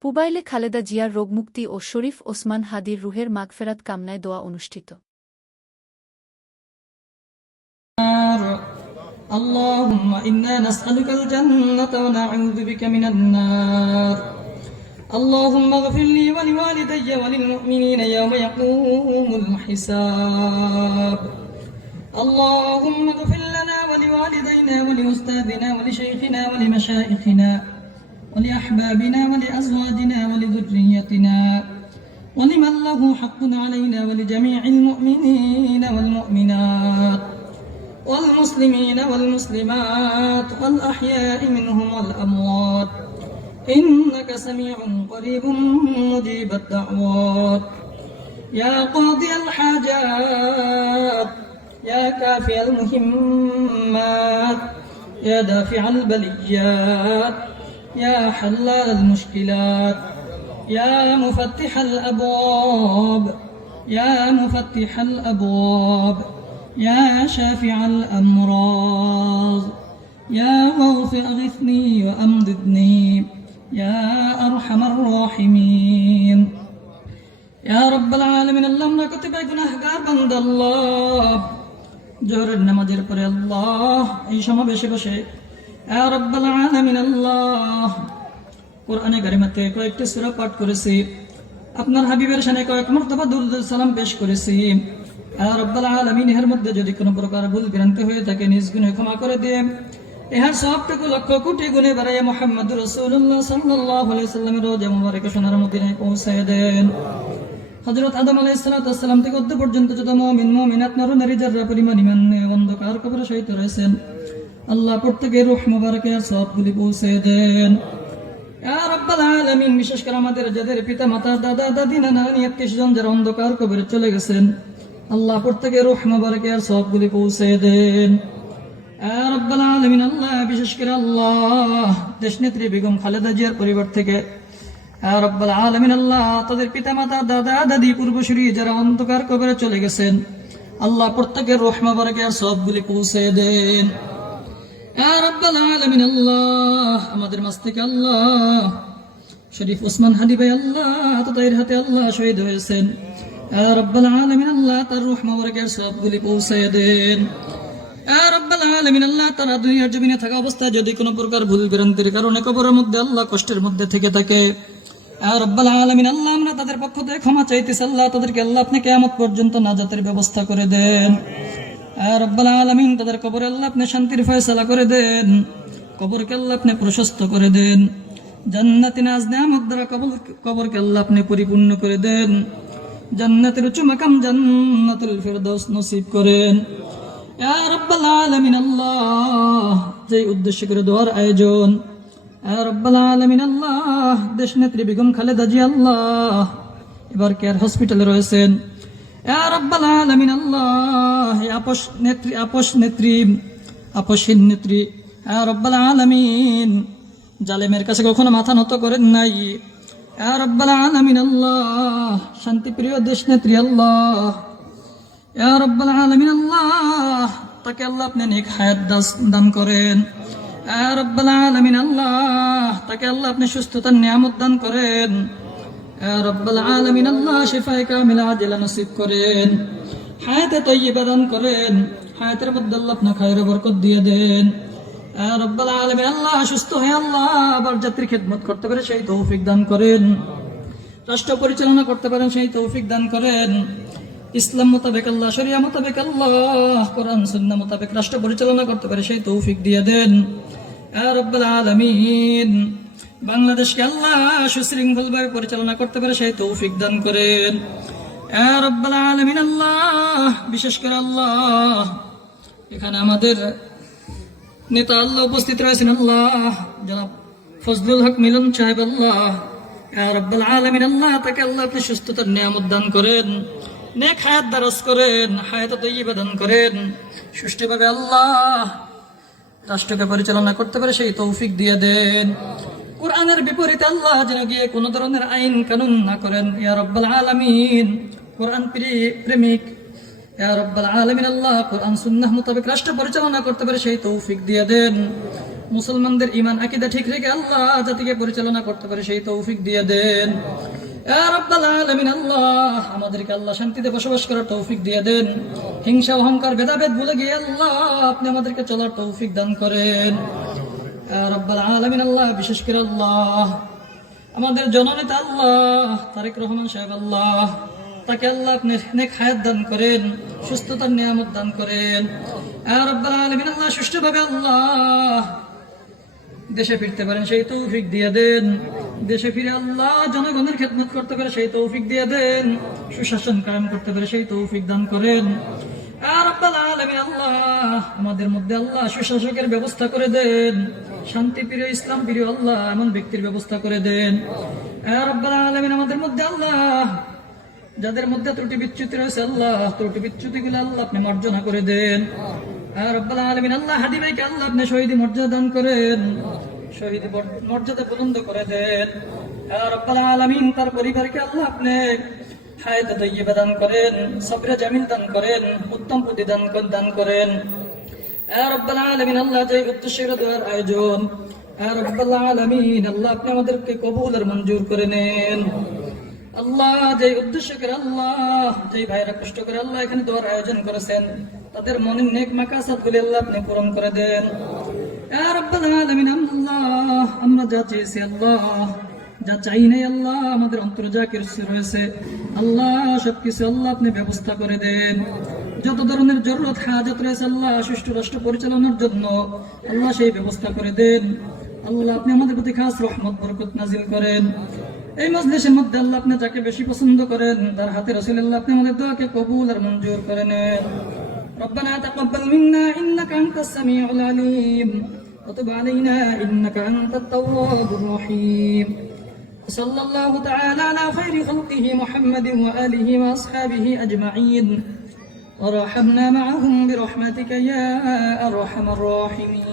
পুবাইলে খালেদা জিয়ার রোগমুক্তি ও শরীফ ওসমান হাদির রুহের মাগফেরাত কামনায় দোয়া অনুষ্ঠিত اللهم إنا نسألك الجنة ونعوذ بك من النار اللهم اغفر لي ولوالدي وللمؤمنين يوم يقوم الحساب اللهم اغفر لنا ولوالدينا ولأستاذنا ولشيخنا ولمشائخنا ولأحبابنا ولأزواجنا ولذريتنا ولمن له حق علينا ولجميع المؤمنين والمؤمنات والمسلمين والمسلمات والأحياء منهم والأموات إنك سميع قريب مجيب الدعوات يا قاضي الحاجات يا كافي المهمات يا دافع البليات يا حلال المشكلات يا مفتح الأبواب يا مفتح الأبواب يا شافع الأمراض يا غوث أغثني وأمددني يا أرحم الراحمين يا رب العالمين اللهم كتب গুনাহগার বান্দা আল্লাহ জোহরের নামাজের পরে আল্লাহ এই সমাবেশে বসে ইয়া কোরআনে কয়েকটি পাঠ করেছি। আপনার হাবিবের কয়েক মর্তবা দুরুদ সালাম পেশ করেছি। মধ্যে যদি কোনো প্রকার ভুল হয়ে থাকে, নিজ গুণে ক্ষমা করে দিয়ে ইহার সবটুকু লক্ষ কোটি গুণে বাড়াইয়া মোহাম্মদ রসুল্লাহ সাল্লাহ সাল্লামের সোনার পৌঁছায় দেন। হজরত আদম আলাইসালাম থেকে অদ্য পর্যন্ত যত মমিন নর যারা পরিমাণ ইমান অন্ধকার সহিত রয়েছেন আল্লাহ প্রত্যেকের রুহ মুবারকে সবগুলি পৌঁছে দেন। আলামিন, বিশেষ করে আমাদের যাদের পিতা মাতা দাদা, দাদি, নানা, নানি, আত্মীয় স্বজন, যারা অন্ধকার কবরে চলে গেছেন, আল্লাহ প্রত্যেকের রুহ মুবারকে সবগুলি পৌঁছে দেন। রাব্বাল আল্লাহ, বিশেষ করে আল্লাহ, দেশনেত্রী বেগম খালেদা জিয়ার পরিবার থেকে রাব্বাল আলামিন, আল্লাহ, তাদের পিতামাতা, দাদা, দাদি, পূর্বসূরি যারা অন্ধকার কবরে চলে গেছেন, আল্লাহ প্রত্যেকের রহমা বারকে সবগুলি পৌঁছে দেন। আলামিন আল্লাহ, আমাদের মাঝ থেকে আল্লাহ। শরীফ ওসমান হাদি ভাই, আল্লাহ তাদের হাতে আল্লাহ শহীদ হয়েছেন। আল্লাহ, তার সবগুলি পৌঁছে দেন। রাব্বাল আল্লাহ থাকা অবস্থায় যদি কোনো প্রকার ভুল ভ্রান্তির কারণে কবরের মধ্যে আল্লাহ কষ্টের মধ্যে থেকে থাকে রাব্বাল আল্লাহ তাদের পক্ষ থেকে ক্ষমা চাইতেছি। আল্লাহ, তাদেরকে আল্লাহ আপনি কিয়ামত পর্যন্ত নাজাতের ব্যবস্থা করে দেন। রাব্বাল আলামিন তাদের কবরে আল্লাহ আপনি শান্তির ফয়সালা করে দেন। কবরকে আল্লাহ আপনি প্রশস্ত করে দেন। জান্নাতি নাজ নিয়ামত কবর কবরকে আপনি পরিপূর্ণ করে দেন। জান্নাতের উচ্চ মাকাম জান্নাতুল ফিরদাউস নসিব করেন। ইয়া রাব্বাল আলামিন আল্লাহ যে উদ্দেশ্য করে দোয়ার আয়োজন। ইয়া রাব্বাল আলামিন আল্লাহ দেশ নেত্রী বেগম খালেদা জি আল্লাহ, এবার কেয়ার হসপিটালে রয়েছেন। আল্লাহ জালেমের কাছে কখনো মাথা নত করেন নাই। আলামিন, আল্লাহ, শান্তিপ্রিয় দেশ নেত্রী, আল্লাহ। আলামিন, আল্লাহ, তাকে আল্লাহ আপনি নেক হায়াত দান করেন। আলামিন, আল্লাহ, তাকে আল্লাহ আপনি সুস্থতার নিয়ামত দান করেন। রাব্বাল আলামিন আল্লাহ শিফায়ে কামিলা আজলা নসিব করেন। হায়াতে তৈয়বা দান করেন। হায়াতের মধ্যে আল্লাহ আপনি খায়ের বরকত দিয়ে দেন। রাব্বাল আলামিন আল্লাহ সুস্থ হয়ে আল্লাহ আবার জাতির খেদমত করতে পারে সেই তৌফিক দান করেন। রাষ্ট্র পরিচালনা করতে পারেন সেই তৌফিক দান করেন। ইসলাম মোতাবেক আল্লাহ, শরিয়া মোতাবেক আল্লাহ, কোরআন, সুন্নাহ মোতাবেক রাষ্ট্র পরিচালনা করতে পারে সেই তৌফিক দিয়ে দেন। রাব্বাল আলামিন। বাংলাদেশকে আল্লাহ সুশৃঙ্খলভাবে পরিচালনা করতে পারে, সেই তৌফিক দান করেন। রাব্বাল আলামিন আল্লাহ, বিশেষ করে আল্লাহ। এখানে আমাদের নেতা আল্লাহ উপস্থিত রয়েছেন, আল্লাহ। জনাব ফজলুল হক মিলন সাহেব, আল্লাহ। রাব্বাল আলামিন আল্লাহ, তাকে আল্লাহ আপনি সুস্থতার নিয়ামত দান করেন। নেক হায়াত দারাজ করেন, হায়াত তৈবা দান করেন। সুষ্ঠুভাবে আল্লাহ রাষ্ট্রকে পরিচালনা করতে পারে, সেই তৌফিক দিয়ে দেন। কোরআনের বিপরীতে আল্লাহ যেন গিয়ে কোনো ধরনের আইন কানুন না করেন। ইয়া রব্বাল আলামিন। কোরআন প্রি- প্রেমিক। ইয়া রব্বাল আলামিন, আল্লাহ কোরআন, সুন্নাহ মোতাবেক রাষ্ট্র পরিচালনা করতে পারে সেই তৌফিক দিয়ে দেন। মুসলমানদের ইমান আকিদা ঠিক রেখে আল্লাহ জাতিকে পরিচালনা করতে পারে সেই তৌফিক দিয়ে দেন। আল্লাহ আমাদেরকে আল্লাহ শান্তিতে বসবাস করার তৌফিক দিয়ে দেন। হিংসা, অহংকার, ভেদাভেদ ভুলে গিয়ে আল্লাহ আপনি আমাদেরকে চলার তৌফিক দান করেন। বিশেষ করে আল্লাহ। আমাদের জননেতা আল্লাহ, তারেক রহমান সাহেব আল্লাহ। তাকে আল্লাহ আপনি নেক হায়াত দান করেন, সুস্থতার নিয়ামত দান করেন। আর রব্বাল আলামিন, আল্লাহ সুষ্ঠুভাবে আল্লাহ। দেশে ফিরতে পারেন, সেই তৌফিক দিয়ে দেন। দেশে ফিরে আল্লাহ জনগণের খেদমত করতে পারে, সেই তৌফিক দিয়ে দেন। সুশাসন কায়েম করতে পারে, সেই তৌফিক দান করেন। আর রব্বাল আমাদের মধ্যে আল্লাহ সুশাসকের ব্যবস্থা করে দেন। শান্তি প্রিয় ইসলাম, প্রিয় আল্লাহ, এমন ব্যক্তির ব্যবস্থা করে দেন। আলামিন, আমাদের মধ্যে আল্লাহ, যাদের মধ্যে ত্রুটি বিচ্যুতি রয়েছে, আল্লাহ, ত্রুটি বিচ্যুতি গুলো আল্লাহ আপনি মর্যাদা দান করেন। শহীদ মর্যাদা বুলন্দ করে দেন। আর রব্বাল আলামিন, তার পরিবারকে আল্লাহ আপনি উত্তম দান দান করেন। আল্লাহ দেওয়ার আয়োজন। আল্লাহ আপনি আমাদেরকে কবুল আর মঞ্জুর করে নেন। আল্লাহ যে উদ্দেশ্য করে আল্লাহ যে ভাইরা কষ্ট করে আল্লাহ এখানে দোয়ার আয়োজন করেছেন, তাদের মনে নেক মাকাসাত বলে আল্লাহ আপনি পূরণ করে দেন। আমরা যা চেয়েছি আল্লাহ, যা চাই নাই আল্লাহ, আমাদের অন্তর যা রয়েছে আল্লাহ সবকিছু আল্লাহ আপনি ব্যবস্থা করে দেন যত ধরনের জরুরত হাজত রয়েছে আল্লাহ সুষ্ঠু রাষ্ট্র পরিচালনার জন্য আল্লাহ সেই ব্যবস্থা করে দেন আল্লাহ আপনি আমাদের প্রতি খাস রহমত বরকত নাজিল করেন এই মজলিসের মধ্যে আল্লাহ আপনি যাকে বেশি পছন্দ করেন তার হাতে রসিল আল্লাহ আপনি আমাদের দোয়াকে কবুল আর মঞ্জুর করে নেন ربنا تقبل منا إنك أنت السميع العليم وتب علينا إنك أنت التواب الرحيم وصلى الله تعالى على خير خلقه محمد وآله وأصحابه أجمعين. ورحمنا معهم برحمتك يا أرحم الراحمين.